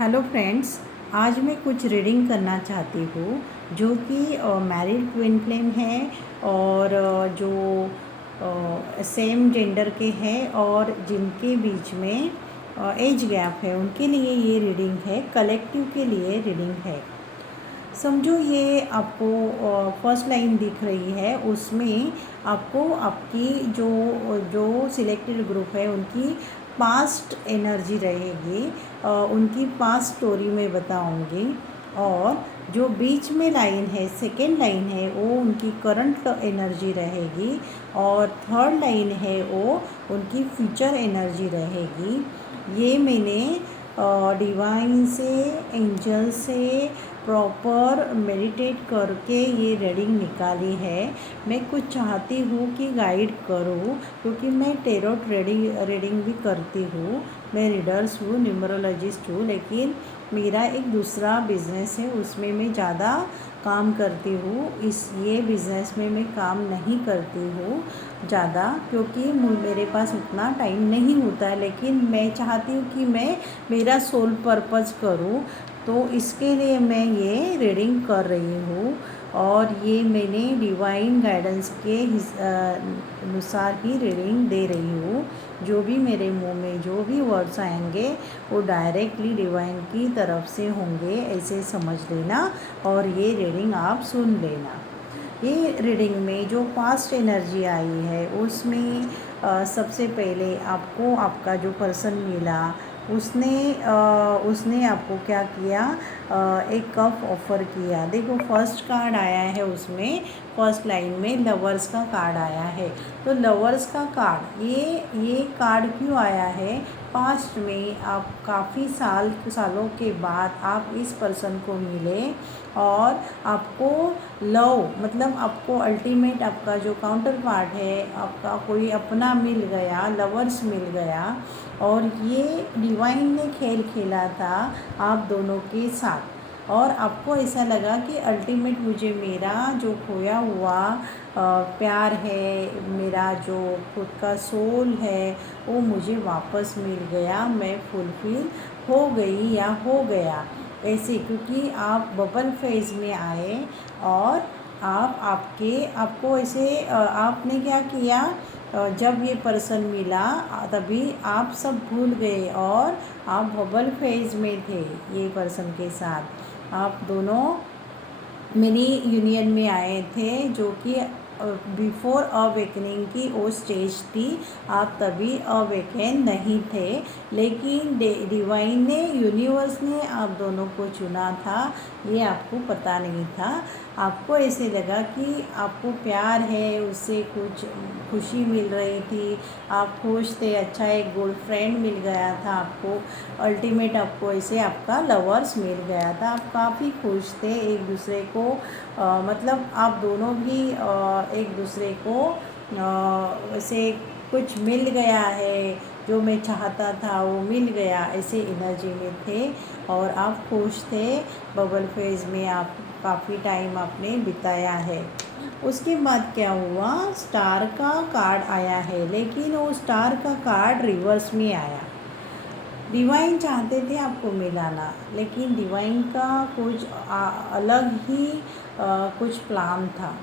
Hello friends, आज मैं कुछ रीडिंग करना चाहती हूँ जो कि मैरिड ट्विन फ्लेम है और जो सेम जेंडर के हैं और जिनके बीच में एज गैप है उनके लिए ये रीडिंग है। कलेक्टिव के लिए रीडिंग है। समझो ये आपको फर्स्ट लाइन दिख रही है, उसमें आपको आपकी जो जो सिलेक्टेड ग्रुप है उनकी पास्ट एनर्जी रहेगी, उनकी पास्ट स्टोरी में बताऊंगी। और जो बीच में लाइन है, सेकेंड लाइन है, वो उनकी करंट एनर्जी रहेगी और थर्ड लाइन है वो उनकी फ्यूचर एनर्जी रहेगी। ये मैंने डिवाइन से, एंजल से प्रॉपर मेडिटेट करके ये रीडिंग निकाली है। मैं कुछ चाहती हूँ कि गाइड करूँ, क्योंकि मैं टेरोट रीडिंग भी करती हूँ। मैं रीडर्स हूँ, न्यूमरोलॉजिस्ट हूँ, लेकिन मेरा एक दूसरा बिज़नेस है, उसमें मैं ज़्यादा काम करती हूँ। ये बिज़नेस में मैं काम नहीं करती हूँ ज़्यादा, क्योंकि मेरे पास उतना टाइम नहीं होता है। लेकिन मैं चाहती हूँ कि मैं मेरा सोल पर्पज़ करूँ, तो इसके लिए मैं ये रीडिंग कर रही हूँ। और ये मैंने डिवाइन गाइडेंस के अनुसार ही रीडिंग दे रही हूँ। जो भी मेरे मुंह में जो भी वर्ड्स आएंगे वो डायरेक्टली डिवाइन की तरफ से होंगे, ऐसे समझ लेना और ये रीडिंग आप सुन लेना। ये रीडिंग में जो पास्ट एनर्जी आई है उसमें सबसे पहले आपको आपका जो पर्सन मिला उसने आपको क्या किया, एक कप ऑफ़र किया। देखो फर्स्ट कार्ड आया है, उसमें फर्स्ट लाइन में लवर्स का कार्ड आया है। तो लवर्स का कार्ड, ये कार्ड क्यों आया है? पास्ट में आप काफ़ी सालों के बाद आप इस पर्सन को मिले और आपको लव, मतलब आपको अल्टीमेट आपका जो काउंटर पार्ट है, आपका कोई अपना मिल गया, लवर्स मिल गया। और ये डिवाइन ने खेल खेला था आप दोनों के साथ, और आपको ऐसा लगा कि अल्टीमेट मुझे मेरा जो खोया हुआ प्यार है, मेरा जो खुद का सोल है, वो मुझे वापस मिल गया, मैं फुलफिल हो गई या हो गया ऐसे। क्योंकि आप बबल फेज में आए और आपको ऐसे आपने क्या किया, जब ये पर्सन मिला तभी आप सब भूल गए और आप बबल फेज में थे ये पर्सन के साथ। आप दोनों मिनी यूनियन में आए थे, जो कि बिफोर अवेकनिंग की वो स्टेज थी। आप तभी अवेकन नहीं थे, लेकिन डिवाइन ने, यूनिवर्स ने आप दोनों को चुना था, ये आपको पता नहीं था। आपको ऐसे लगा कि आपको प्यार है, उससे कुछ खुशी मिल रही थी, आप खुश थे, अच्छा एक गुड फ्रेंड मिल गया था आपको, अल्टीमेट आपको ऐसे आपका लवर्स मिल गया था। आप काफ़ी खुश थे एक दूसरे को, मतलब आप दोनों भी एक दूसरे को ऐसे कुछ मिल गया है, जो मैं चाहता था वो मिल गया, ऐसे एनर्जी में थे और आप खुश थे। बबल फेज में आप काफ़ी टाइम आपने बिताया है। उसके बाद क्या हुआ, स्टार का कार्ड आया है, लेकिन वो स्टार का कार्ड रिवर्स में आया। डिवाइन चाहते थे आपको मिलाना, लेकिन डिवाइन का कुछ अलग ही कुछ प्लान था।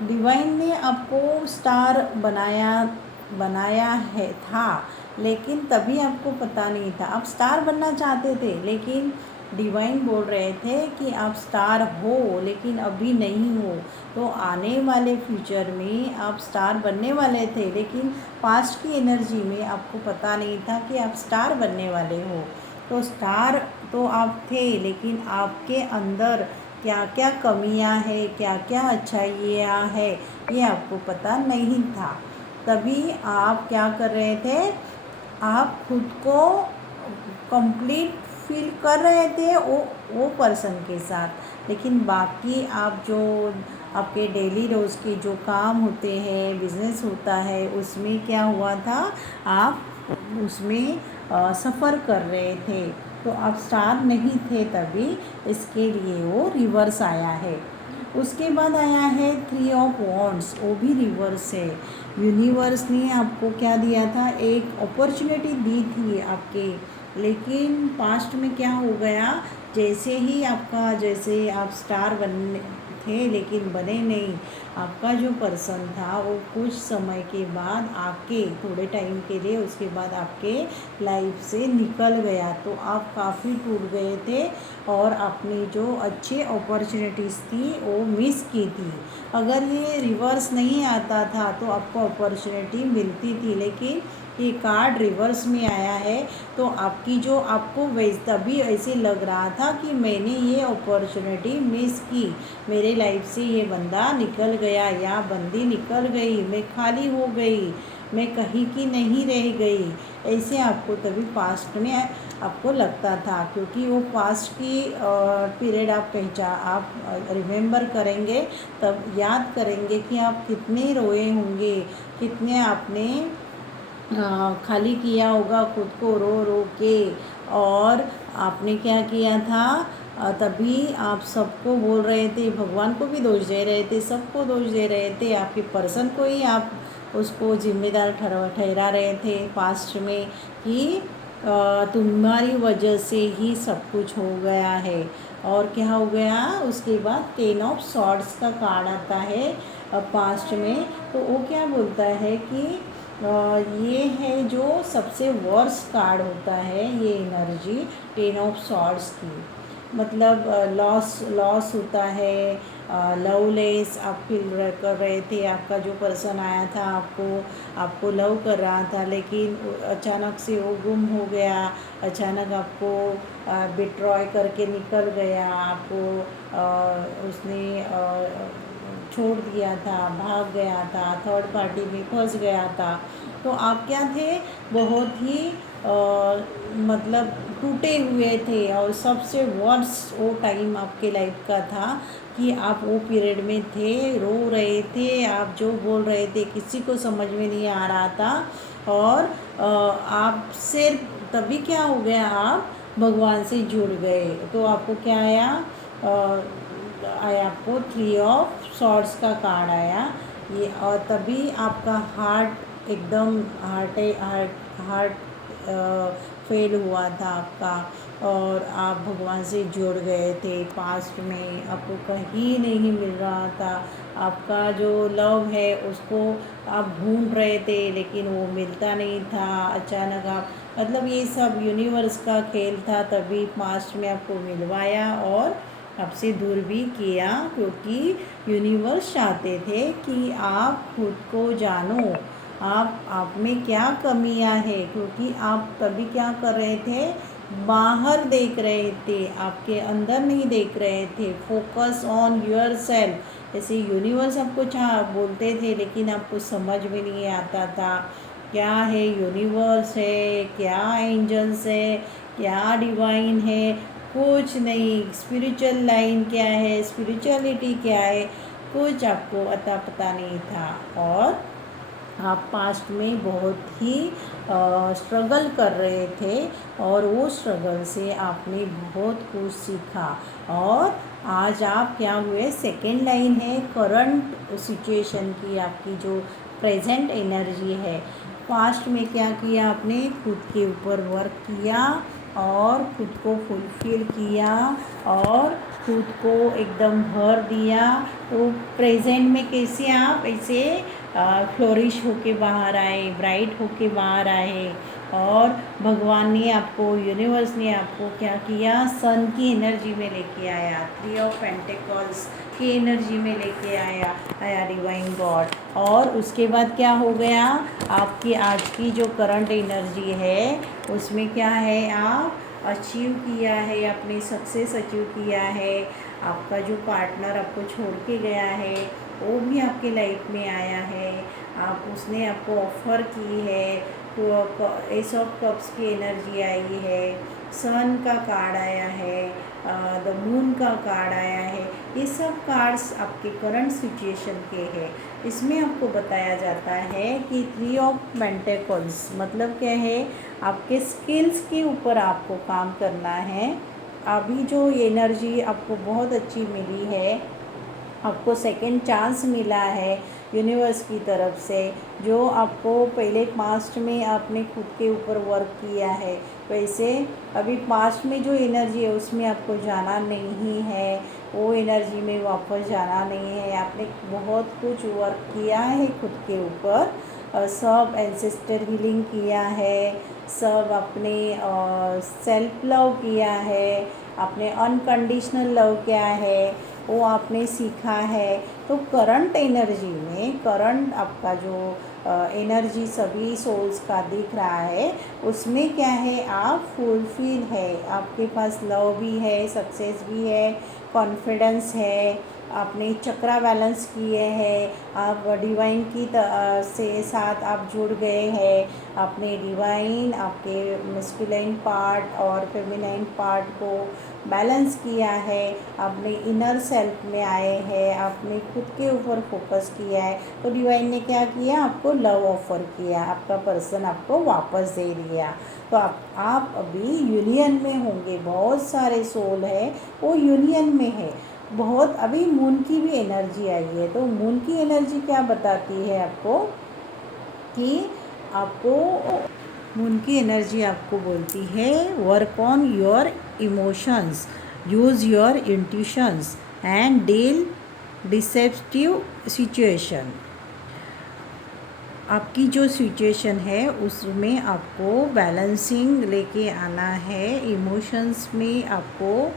डिवाइन ने आपको स्टार बनाया है था, लेकिन तभी आपको पता नहीं था। आप स्टार बनना चाहते थे, लेकिन डिवाइन बोल रहे थे कि आप स्टार हो, लेकिन अभी नहीं हो। तो आने वाले फ्यूचर में आप स्टार बनने वाले थे, लेकिन पास्ट की एनर्जी में आपको पता नहीं था कि आप स्टार बनने वाले हो। तो स्टार तो आप थे, लेकिन आपके अंदर क्या क्या कमियां हैं, क्या क्या अच्छाइयाँ है, ये आपको पता नहीं था। तभी आप क्या कर रहे थे, आप खुद को कंप्लीट फील कर रहे थे वो पर्सन के साथ। लेकिन बाकी आप जो आपके डेली रोज़ के जो काम होते हैं, बिज़नेस होता है, उसमें क्या हुआ था, आप उसमें सफ़र कर रहे थे। तो आप स्टार नहीं थे तभी, इसके लिए वो रिवर्स आया है। उसके बाद आया है 3 ऑफ वॉन्ड्स, वो भी रिवर्स है। यूनिवर्स ने आपको क्या दिया था, एक अपॉर्चुनिटी दी थी आपके लेकिन पास्ट में क्या हो गया, जैसे आप स्टार बनने थे लेकिन बने नहीं। आपका जो पर्सन था वो कुछ समय के बाद आके, थोड़े टाइम के लिए, उसके बाद आपके लाइफ से निकल गया। तो आप काफ़ी टूट गए थे और अपनी जो अच्छी अपॉर्चुनिटीज़ थी वो मिस की थी। अगर ये रिवर्स नहीं आता था तो आपको अपॉर्चुनिटी मिलती थी, लेकिन ये कार्ड रिवर्स में आया है। तो आपको तभी ऐसे लग रहा था कि मैंने ये अपॉर्चुनिटी मिस की, मेरे लाइफ से ये बंदा निकल गया या बंदी निकल गई, मैं खाली हो गई, मैं कहीं की नहीं रह गई। ऐसे आपको तभी पास्ट में आपको लगता था, क्योंकि वो पास्ट की पीरियड आप रिमेंबर करेंगे, तब याद करेंगे कि आप कितने रोए होंगे, कितने आपने खाली किया होगा खुद को रो रो के। और आपने क्या किया था, तभी आप सबको बोल रहे थे, भगवान को भी दोष दे रहे थे, सबको दोष दे रहे थे, आपके पर्सन को ही आप उसको जिम्मेदार ठहरा रहे थे पास्ट में कि तुम्हारी वजह से ही सब कुछ हो गया है। और क्या हो गया, उसके बाद 10 ऑफ सॉर्ड्स का कार्ड आता है पास्ट में। तो वो क्या बोलता है कि ये है जो सबसे वर्स्ट कार्ड होता है, ये एनर्जी 10 ऑफ सॉर्ड्स की। मतलब लॉस होता है, लवलेस आप फील कर रहे थे। आपका जो पर्सन आया था आपको लव कर रहा था, लेकिन अचानक से वो गुम हो गया, अचानक आपको विड्रॉय करके निकल गया, आपको उसने छोड़ दिया था, भाग गया था, थर्ड पार्टी में फंस गया था। तो आप क्या थे, बहुत ही मतलब टूटे हुए थे। और सबसे वर्स्ट वो टाइम आपके लाइफ का था कि आप वो पीरियड में थे, रो रहे थे, आप जो बोल रहे थे किसी को समझ में नहीं आ रहा था। और आप सिर्फ तभी क्या हो गया, आप भगवान से जुड़ गए। तो आपको क्या आया, आपको 3 ऑफ सॉर्ड्स का कार्ड आया ये। और तभी आपका हार्ट एकदम हार्ट फेल हुआ था आपका, और आप भगवान से जुड़ गए थे। पास्ट में आपको कहीं नहीं मिल रहा था, आपका जो लव है उसको आप ढूंढ रहे थे लेकिन वो मिलता नहीं था। अचानक आप, मतलब ये सब यूनिवर्स का खेल था, तभी पास्ट में आपको मिलवाया और आपसे दूर भी किया, क्योंकि यूनिवर्स चाहते थे कि आप खुद को जानो, आप में क्या कमियां हैं। क्योंकि आप तभी क्या कर रहे थे, बाहर देख रहे थे, आपके अंदर नहीं देख रहे थे। फोकस ऑन योर सेल्फ, जैसे यूनिवर्स आपको बोलते थे, लेकिन आपको समझ में नहीं आता था क्या है यूनिवर्स है, क्या एंजल्स है, क्या डिवाइन है, कुछ नहीं। स्पिरिचुअल लाइन क्या है, स्पिरिचुअलिटी क्या है, कुछ आपको अता पता नहीं था। और आप पास्ट में बहुत ही स्ट्रगल कर रहे थे, और वो स्ट्रगल से आपने बहुत कुछ सीखा। और आज आप क्या हुए, सेकेंड लाइन है करंट सिचुएशन की, आपकी जो प्रेजेंट एनर्जी है। पास्ट में क्या किया आपने, खुद के ऊपर वर्क किया और खुद को फुलफिल किया और खुद को एकदम भर दिया। तो प्रेजेंट में कैसे आप ऐसे फ्लोरिश होके बाहर आए, ब्राइट होके बाहर आए। और भगवान ने आपको, यूनिवर्स ने आपको क्या किया, सन की एनर्जी में लेके आया, 3 ऑफ पेंटिकल्स की एनर्जी में लेके आया डिवाइन गॉड। और उसके बाद क्या हो गया, आपकी आज की जो करंट एनर्जी है उसमें क्या है, आप अचीव किया है, अपनी सक्सेस अचीव किया है। आपका जो पार्टनर आपको छोड़ के गया है वो भी आपके लाइफ में आया है, उसने आपको ऑफ़र की है। तो एस ऑफ कप्स की एनर्जी आई है, सन का कार्ड आया है, द मून का कार्ड आया है। ये सब कार्ड्स आपके करंट सिचुएशन के हैं। इसमें आपको बताया जाता है कि 3 ऑफ पेंटिकल्स मतलब क्या है, आपके स्किल्स के ऊपर आपको काम करना है। अभी जो एनर्जी आपको बहुत अच्छी मिली है, आपको सेकंड चांस मिला है यूनिवर्स की तरफ से। जो आपको पहले पास्ट में आपने खुद के ऊपर वर्क किया है, वैसे अभी पास्ट में जो एनर्जी है उसमें आपको जाना नहीं है, वो एनर्जी में वापस जाना नहीं है। आपने बहुत कुछ वर्क किया है खुद के ऊपर, सब एंसेस्टर हीलिंग किया है, सब अपने सेल्फ लव किया है, आपने अनकंडीशनल लव किया है, वो आपने सीखा है। तो करंट एनर्जी में, करंट आपका जो एनर्जी सभी सोल्स का दिख रहा है, उसमें क्या है, आप फुलफिल है, आपके पास लव भी है, सक्सेस भी है, कॉन्फिडेंस है, आपने चक्रा बैलेंस किए हैं, आप डिवाइन की से साथ आप जुड़ गए हैं, आपने डिवाइन, आपके मस्कुलाइन पार्ट और फेमिनाइन पार्ट को बैलेंस किया है, आपने इनर सेल्फ में आए हैं, आपने खुद के ऊपर फोकस किया है। तो डिवाइन ने क्या किया, आपको लव ऑफर किया, आपका पर्सन आपको वापस दे दिया। तो आप अभी यूनियन में होंगे, बहुत सारे सोल है वो यूनियन में है। बहुत अभी मून की भी एनर्जी आई है, तो मून की एनर्जी क्या बताती है आपको कि आपको, मून की एनर्जी आपको बोलती है work on your emotions, use your intuitions and deal deceptive situation. आपकी जो सिचुएशन है उसमें आपको बैलेंसिंग लेके आना है, इमोशंस में आपको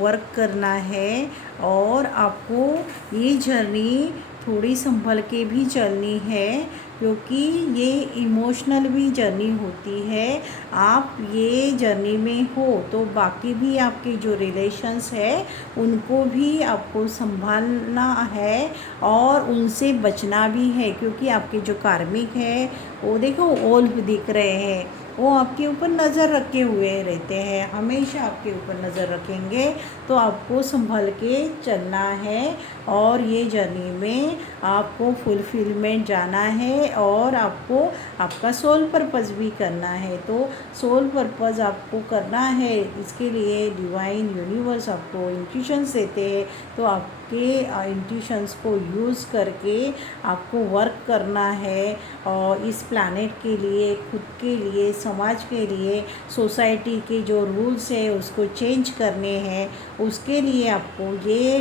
वर्क करना है, और आपको ये जर्नी थोड़ी संभल के भी चलनी है, क्योंकि ये इमोशनल भी जर्नी होती है। आप ये जर्नी में हो तो बाकी भी आपके जो रिलेशंस है उनको भी आपको संभालना है और उनसे बचना भी है, क्योंकि आपके जो कार्मिक है वो देखो ओल्फ दिख रहे हैं, वो आपके ऊपर नज़र रखे हुए रहते हैं, हमेशा आपके ऊपर नज़र रखेंगे। तो आपको संभल के चलना है, और ये जर्नी में आपको फुलफिलमेंट जाना है, और आपको आपका सोल पर्पस भी करना है। तो सोल पर्पस आपको करना है, इसके लिए डिवाइन यूनिवर्स आपको इंट्यूशंस देते हैं। तो आपके इंट्यूशंस को यूज़ करके आपको वर्क करना है, और इस प्लैनेट के लिए, खुद के लिए, समाज के लिए, सोसाइटी के जो रूल्स है उसको चेंज करने हैं। उसके लिए आपको ये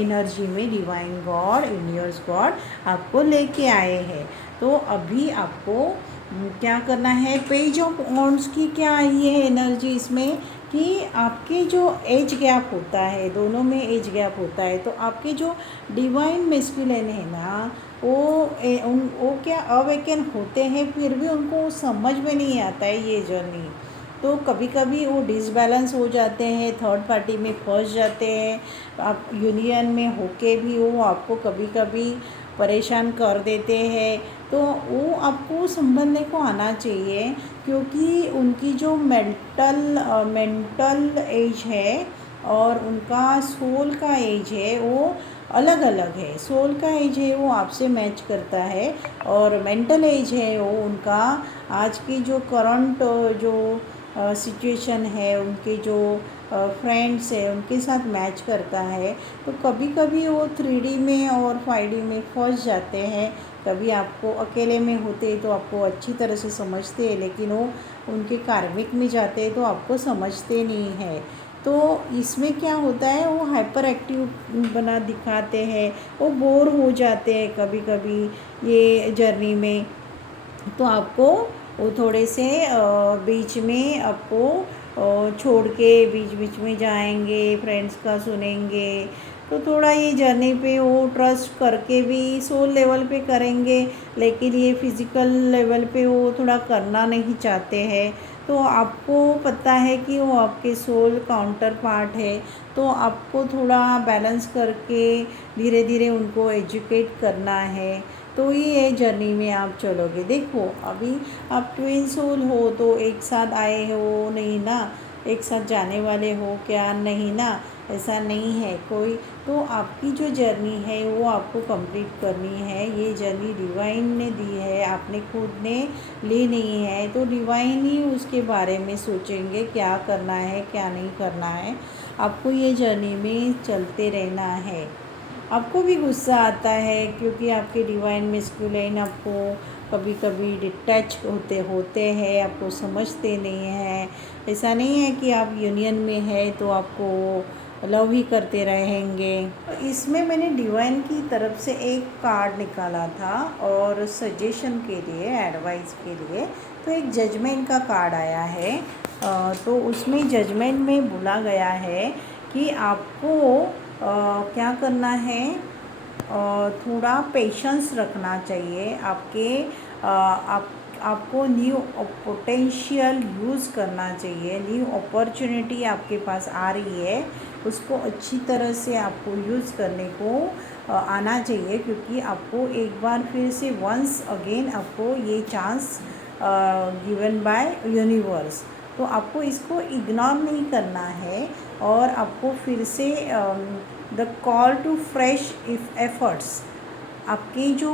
एनर्जी में डिवाइन गॉड, यूनिवर्स गॉड आपको लेके आए हैं। तो अभी आपको क्या करना है, पेज ऑफ वॉन्ड्स की क्या आई है एनर्जी इसमें, कि आपके जो एज गैप होता है, दोनों में एज गैप होता है, तो आपके जो डिवाइन मैस्कुलिन है ना, वो क्या अवेकन होते हैं, फिर भी उनको समझ में नहीं आता है ये जर्नी। तो कभी कभी वो डिसबैलेंस हो जाते हैं, थर्ड पार्टी में फंस जाते हैं, आप यूनियन में होके भी वो आपको कभी कभी परेशान कर देते हैं। तो वो आपको संभलने को आना चाहिए, क्योंकि उनकी जो मेंटल एज है और उनका सोल का एज है वो अलग अलग है। सोल का एज है वो आपसे मैच करता है, और मेंटल एज है वो उनका आज की जो करंट जो सिचुएशन है, उनके जो फ्रेंड्स है उनके साथ मैच करता है। तो कभी कभी वो 3D में और 5D में फंस जाते हैं। कभी आपको अकेले में होते तो आपको अच्छी तरह से समझते हैं, लेकिन वो उनके कार्मिक में जाते हैं तो आपको समझते नहीं है। तो इसमें क्या होता है, वो हाइपर एक्टिव बना दिखाते हैं, वो बोर हो जाते हैं कभी कभी ये जर्नी में। तो आपको वो थोड़े से बीच में आपको छोड़ के बीच बीच में जाएंगे, फ्रेंड्स का सुनेंगे। तो थोड़ा ये जर्नी पे वो ट्रस्ट करके भी सोल लेवल पे करेंगे, लेकिन ये फिज़िकल लेवल पे वो थोड़ा करना नहीं चाहते हैं। तो आपको पता है कि वो आपके सोल काउंटर पार्ट है, तो आपको थोड़ा बैलेंस करके धीरे धीरे उनको एजुकेट करना है। तो ये जर्नी में आप चलोगे। देखो अभी आप ट्विन सोल हो तो एक साथ आए हो नहीं ना, एक साथ जाने वाले हो क्या, नहीं ना, ऐसा नहीं है कोई। तो आपकी जो जर्नी है वो आपको कंप्लीट करनी है। ये जर्नी डिवाइन ने दी है, आपने खुद ने ली नहीं है। तो डिवाइन ही उसके बारे में सोचेंगे क्या करना है क्या नहीं करना है। आपको ये जर्नी में चलते रहना है। आपको भी गुस्सा आता है क्योंकि आपके डिवाइन मैस्कुलिन आपको कभी कभी डिटैच होते हैं, आपको समझते नहीं हैं। ऐसा नहीं है कि आप यूनियन में है तो आपको लव ही करते रहेंगे। इसमें मैंने डिवाइन की तरफ से एक कार्ड निकाला था और सजेशन के लिए, एडवाइस के लिए, तो एक जजमेंट का कार्ड आया है। तो उसमें जजमेंट में बोला गया है कि आपको क्या करना है, थोड़ा पेशेंस रखना चाहिए। आपको न्यू पोटेंशियल यूज़ करना चाहिए। न्यू अपॉर्चुनिटी आपके पास आ रही है, उसको अच्छी तरह से आपको यूज़ करने को आना चाहिए, क्योंकि आपको एक बार फिर से वंस अगेन आपको ये चांस गिवन बाय यूनिवर्स। तो आपको इसको इग्नोर नहीं करना है और आपको फिर से the call to fresh efforts, आपकी जो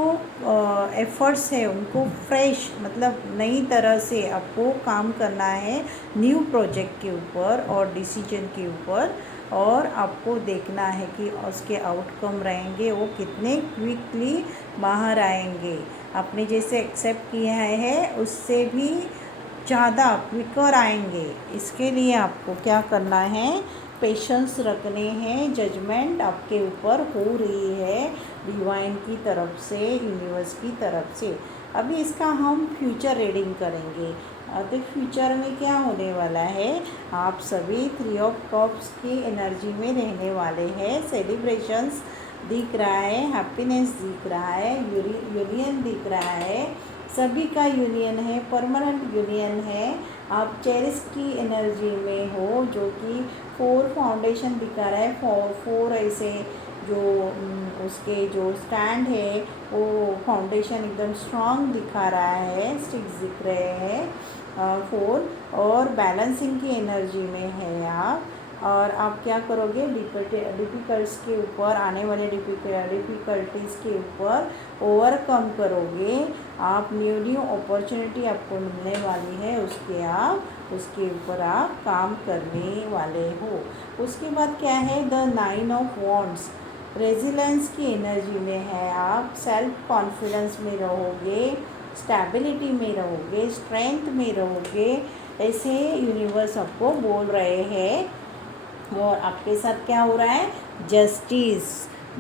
एफ़र्ट्स है उनको फ्रेश मतलब नई तरह से आपको काम करना है न्यू प्रोजेक्ट के ऊपर और डिसीजन के ऊपर, और आपको देखना है कि उसके आउटकम रहेंगे वो कितने क्विकली बाहर आएंगे। आपने जैसे एक्सेप्ट किया है उससे भी ज़्यादा क्विकर आएंगे। इसके लिए आपको क्या करना है, पेशेंस रखने हैं। जजमेंट आपके ऊपर हो रही है डिवाइन की तरफ से, यूनिवर्स की तरफ से। अभी इसका हम फ्यूचर रीडिंग करेंगे। तो फ्यूचर में क्या होने वाला है, आप सभी 3 ऑफ कप्स की एनर्जी में रहने वाले हैं। सेलिब्रेशंस दिख रहा है, हैप्पीनेस दिख रहा है, यूनियन दिख रहा है, सभी का यूनियन है, परमानेंट यूनियन है। आप चेरिस की एनर्जी में हो, जो कि 4 फाउंडेशन दिखा रहा है। 4 ऐसे जो उसके जो स्टैंड है वो फाउंडेशन एकदम स्ट्रॉन्ग दिखा रहा है, स्टिक्स दिख रहे हैं 4, और बैलेंसिंग की एनर्जी में है आप। और आप क्या करोगे, डिफ़िकल्ट्स के ऊपर, आने वाले डिफ़िकल्टीज़ के ऊपर ओवरकम करोगे आप। न्यू अपॉर्चुनिटी आपको मिलने वाली है, उसके ऊपर आप काम करने वाले हो। उसके बाद क्या है, द 9 ऑफ वॉन्ड्स, रेजिलेंस की एनर्जी में है आप। सेल्फ कॉन्फिडेंस में रहोगे, स्टेबिलिटी में रहोगे, स्ट्रेंथ में रहोगे, ऐसे यूनिवर्स आपको बोल रहे हैं। और आपके साथ क्या हो रहा है, जस्टिस,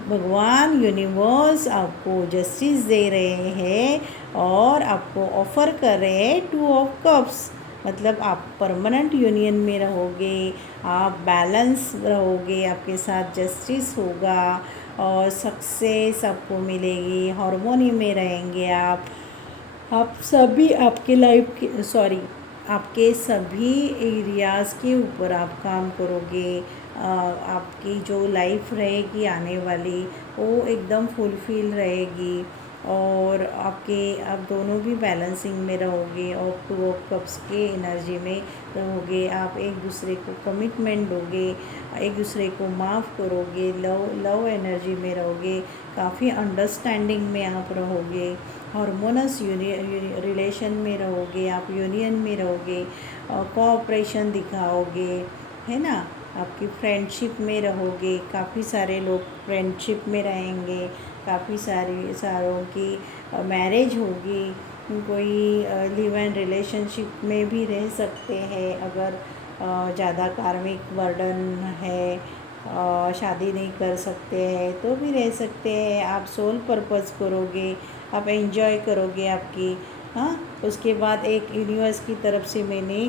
भगवान यूनिवर्स आपको जस्टिस दे रहे हैं और आपको ऑफ़र कर रहे हैं 2 ऑफ कप्स। मतलब आप परमानेंट यूनियन में रहोगे, आप बैलेंस रहोगे, आपके साथ जस्टिस होगा और सक्सेस आपको मिलेगी, हार्मोनी में रहेंगे आप सभी आपके लाइफ के आपके सभी एरियाज़ के ऊपर आप काम करोगे। आपकी जो लाइफ रहेगी आने वाली वो एकदम फुलफिल रहेगी, और आप दोनों भी बैलेंसिंग में रहोगे और 2 ऑफ कप्स के एनर्जी में रहोगे। आप एक दूसरे को कमिटमेंट दोगे, एक दूसरे को माफ़ करोगे, लव एनर्जी में रहोगे, काफ़ी अंडरस्टैंडिंग में आप रहोगे, हार्मोनस रिलेशन में रहोगे, आप यूनियन में रहोगे, कोऑपरेशन दिखाओगे, है ना। आपकी फ्रेंडशिप में रहोगे, काफ़ी सारे लोग फ्रेंडशिप में रहेंगे, काफ़ी सारों की मैरिज होगी, कोई लिव इन रिलेशनशिप में भी रह सकते हैं अगर ज़्यादा कार्मिक बर्डन है, शादी नहीं कर सकते हैं तो भी रह सकते हैं। आप सोल पर्पस करोगे, आप एंजॉय करोगे आपकी। हाँ, उसके बाद एक यूनिवर्स की तरफ से मैंने